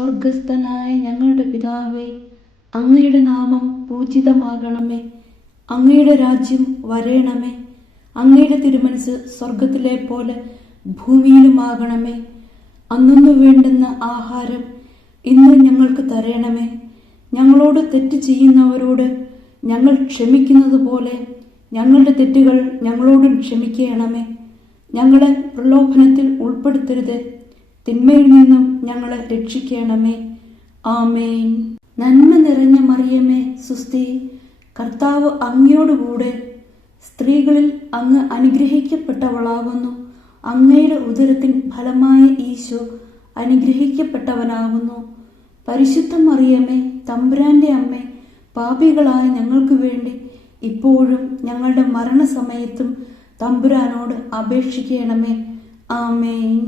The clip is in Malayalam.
സ്വർഗസ്ഥനായ ഞങ്ങളുടെ പിതാവേ, അങ്ങയുടെ നാമം പൂജിതമാകണമേ. അങ്ങയുടെ രാജ്യം വരേണമേ. അങ്ങയുടെ തിരുമനസ് സ്വർഗത്തിലെ പോലെ ഭൂമിയിലുമാകണമേ. അന്നു വേണ്ടുന്ന ആഹാരം ഇന്ന് ഞങ്ങൾക്ക് തരണമേ. ഞങ്ങളോട് തെറ്റ് ചെയ്യുന്നവരോട് ഞങ്ങൾ ക്ഷമിക്കുന്നത് പോലെ ഞങ്ങളുടെ തെറ്റുകൾ ഞങ്ങളോടും ക്ഷമിക്കണമേ. ഞങ്ങളെ പ്രലോഭനത്തിൽ ഉൾപ്പെടുത്തരുത്, തിന്മയിൽ നിന്നും ഞങ്ങളെ രക്ഷിക്കണമേ. ആമേൻ. നന്മ നിറഞ്ഞ മറിയമേ, സുസ്തി, കർത്താവ് അങ്ങയോടുകൂടെ സ്ത്രീകളിൽ അങ്ങ് അനുഗ്രഹിക്കപ്പെട്ടവളാകുന്നു. അങ്ങയുടെ ഉദരത്തിൻ ഫലമായ ഈശോ അനുഗ്രഹിക്കപ്പെട്ടവനാകുന്നു. പരിശുദ്ധ മറിയമേ, തമ്പുരാന്റെ അമ്മേ, പാപികളായ ഞങ്ങൾക്ക് വേണ്ടി ഇപ്പോഴും ഞങ്ങളുടെ മരണസമയത്തും തമ്പുരാനോട് അപേക്ഷിക്കണമേ. ആമേൻ.